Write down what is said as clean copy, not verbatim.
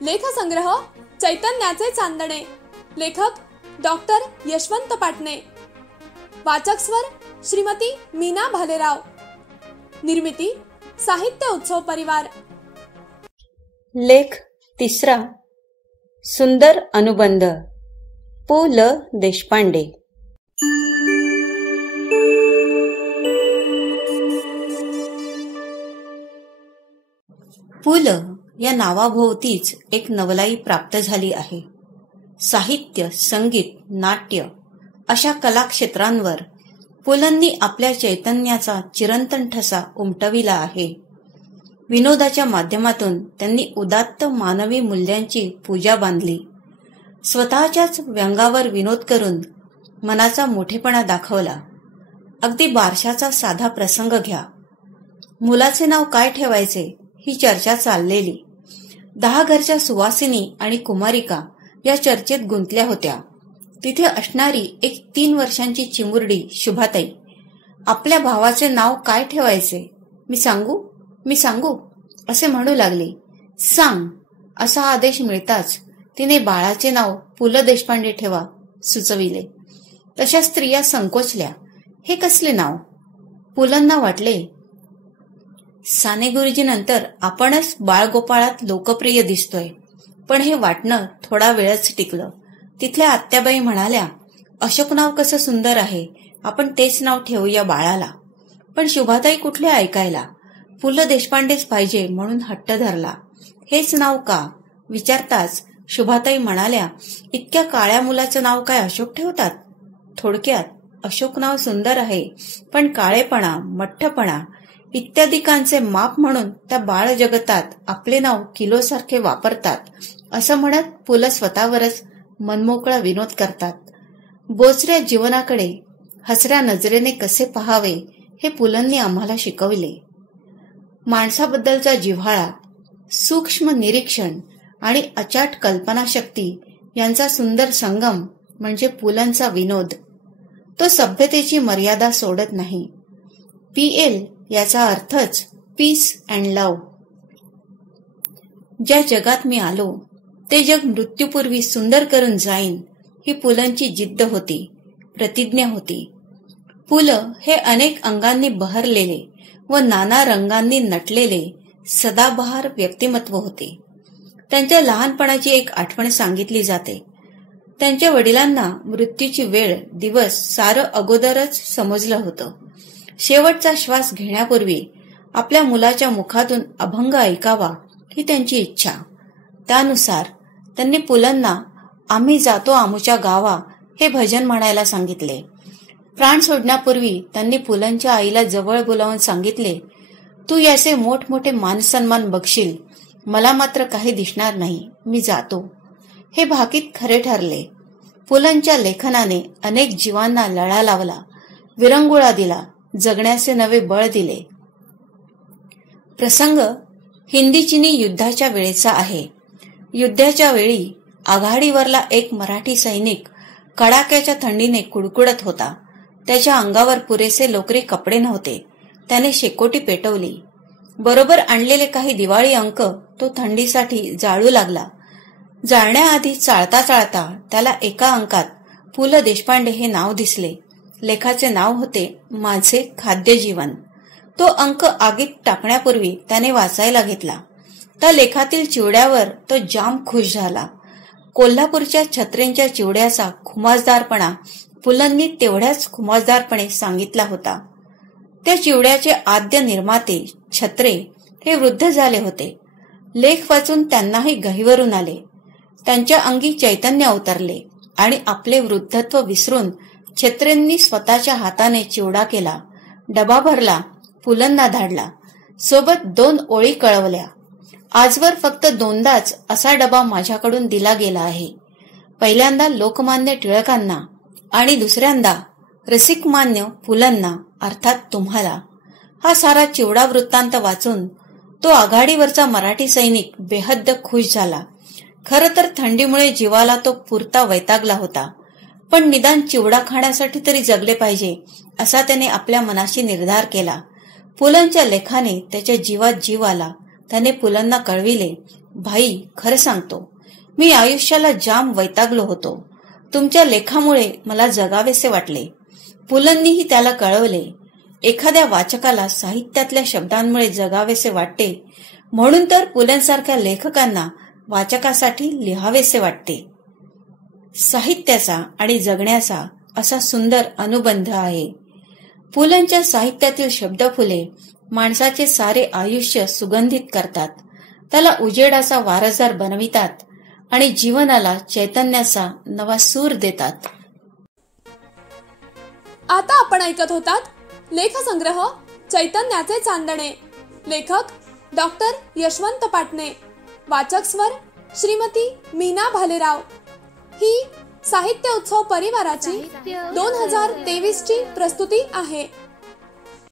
लेखसंग्रह चैतन्याचे चांदणे. लेखक डॉक्टर यशवंत पाटणे. वाचक स्वर श्रीमती मीना भालेराव. निर्मिती साहित्य उत्सव परिवार. लेख तिसरा. सुंदर अनुबंध. पु ल देशपांडे. पु ल या नावाभोवतीच एक नवलाई प्राप्त झाली आहे. साहित्य, संगीत, नाट्य अशा कलाक्षेत्रांवर पुलंनी आपल्या चैतन्याचा चिरंतन ठसा उमटविला आहे. विनोदाच्या माध्यमातून त्यांनी उदात्त मानवी मूल्यांची पूजा बांधली. स्वतःच्याच व्यंगावर विनोद करून मनाचा मोठेपणा दाखवला. अगदी बारशाचा साधा प्रसंग घ्या. मुलाचे नाव काय ठेवायचे ही चर्चा चाललेली. 10 घरच्या सुवासिनी आणि कुमारिका या चर्चेत गुंतल्या होत्या. तिथे असणारी एक 3 वर्षांची चिमुरडी शुभाताई आपल्या भावाचे नाव काय ठेवायचे, मी सांगू असे म्हणू लागली. सांग असा आदेश मिळताच तिने बाळाचे नाव पु ल देशपांडे ठेवा सुचविले. तशा स्त्रिया संकोचल्या. हे कसले नाव? पुलंना वाटले, साने गुरुजीनंतर आपणच बाळगोपाळात लोकप्रिय दिसतोय. पण हे वाटणं थोडा वेळच टिकलं. तिथल्या आत्याबाई म्हणाल्या, अशोक नाव कसं सुंदर आहे, आपण तेच नाव ठेवूया बाळाला. पण शुभाताई कुठल्या ऐकायला. पु ल देशपांडेच पाहिजे म्हणून हट्ट धरला. हेच नाव का विचारताच शुभाताई म्हणाल्या, इतक्या काळ्या मुलाचं नाव काय अशोक ठेवतात? थोडक्यात अशोक नाव सुंदर आहे, पण काळेपणा, मठ्ठपणा इत्यादिकांचे माप म्हणून त्या बाळ जगतात आपले नाव किलोसारखे वापरतात असं म्हणत पु ल स्वतःवरच मनमोकळा विनोद करतात. बोचऱ्या जीवनाकडे हसऱ्या नजरेने कसे पहावे हे पुलंनी आम्हाला शिकविले. माणसाबद्दलचा जिव्हाळा, सूक्ष्म निरीक्षण आणि अचाट कल्पनाशक्ती यांचा सुंदर संगम म्हणजे पुलंचा विनोद. तो सभ्यतेची मर्यादा सोडत नाही. PL याचा अर्थच पीस अँड लव्ह. ज्या जगात मी आलो ते जग मृत्यूपूर्वी सुंदर करून जाईन ही पुलंची जिद्द होती, प्रतिज्ञा होती. पु ल हे अनेक अंगांनी बहरलेले व नाना रंगांनी नटलेले सदाबहार व्यक्तिमत्व होते. त्यांच्या लहानपणाची एक आठवण सांगितली जाते. त्यांच्या वडिलांना मृत्यूची वेळ, दिवस सारं अगोदरच समजलं होतं. शेवटचा श्वास घेण्यापूर्वी आपल्या मुलाच्या मुखातून अभंग ऐकावा ही त्यांची इच्छा. त्यानुसार त्यांनी पुलंना आम्ही जातो आमुच्या गावा हे भजन म्हणायला सांगितले. प्राण सोडण्यापूर्वी त्यांनी पुलंच्या आईला जवळ बोलावून सांगितले, तू याचे मोठमोठे मानसन्मान बघशील, मला मात्र काही दिसणार नाही, मी जातो. हे भाकीत खरे ठरले. पुलंच्या लेखनाने अनेक जीवांना लळा लावला, विरंगुळा दिला, जगण्याचे नवे बळ दिले. प्रसंग हिंदी चिनी युद्धाच्या वेळेचा आहे. युद्धाच्या वेळी आघाडीवरला एक मराठी सैनिक कडाक्याच्या थंडीने कुडकुडत होता. त्याच्या अंगावर पुरेसे लोकरी कपडे नव्हते. त्याने शेकोटी पेटवली. बरोबर आणलेले काही दिवाळी अंक तो थंडीसाठी जाळू लागला. जाळण्याआधी चाळता चाळता त्याला एका अंकात पु ल देशपांडे हे नाव दिसले. लेखाचे नाव होते माझे खाद्य जीवन. तो अंक आगीत टाकण्यापूर्वी त्याने वाचायला घेतला. त्या लेखातील चिवड्यावर तो जाम खुश झाला. कोल्हापूरच्या छत्रेंच्या चिवड्याचा खुमासदारपणा पुलंनी तेवढ्याच खुमासदारपणे सांगितला होता. त्या चिवड्याचे आद्य निर्माते छत्रे हे वृद्ध झाले होते. लेख वाचून त्यांनाही गहिवरून आले. त्यांच्या अंगी चैतन्य अवतरले आणि आपले वृद्धत्व विसरून छत्रेंनी स्वतःच्या हाताने चिवडा केला, डबा भरला, पुलंना धाडला. सोबत 2 ओळी कळवल्या. आजवर फक्त 2दाच असा डबा माझ्याकडून दिला गेला आहे. पहिल्यांदा लोकमान्य टिळकांना आणि दुसऱ्यांदा रसिकमान्य पुलंना अर्थात तुम्हाला. हा सारा चिवडा वृत्तांत वाचून तो आघाडीवरचा मराठी सैनिक बेहद्द खुश झाला. खरं तर थंडीमुळे जीवाला तो पुरता वैतागला होता. पण निदान चिवडा खाण्यासाठी तरी जगले पाहिजे असा त्याने आपल्या मनाशी निर्धार केला. पुलंच्या लेखाने त्याच्या जीवात जीव आला. त्याने पुलंना कळविले, भाई, खरं सांगतो, मी आयुष्याला जाम वैतागलो होतो. तुमच्या लेखामुळे मला जगावेसे वाटले. पुलंनीही त्याला कळवले. एखाद्या वाचकाला साहित्यातल्या शब्दांमुळे जगावेसे वाटते, म्हणून तर पुलंसारख्या लेखकांना वाचकासाठी लिहावेसे वाटते. साहित्याचा आणि जगण्याचा असा सुंदर अनुबंध आहे. पुलंच्या साहित्यातील शब्दफुले माणसाचे सारे आयुष्य सुगंधित करतात, त्याला उजेडाचा वारसदार बनवितात आणि जीवनाला चैतन्याचा नवा सूर देतात. आता आपण ऐकत होतात लेखसंग्रह चैतन्याचे चांदणे. लेखक डॉक्टर यशवंत पाटणे. वाचक स्वर श्रीमती मीना भालेराव. ही साहित्य उत्सव परिवाराची 2023 ची प्रस्तुती आहे.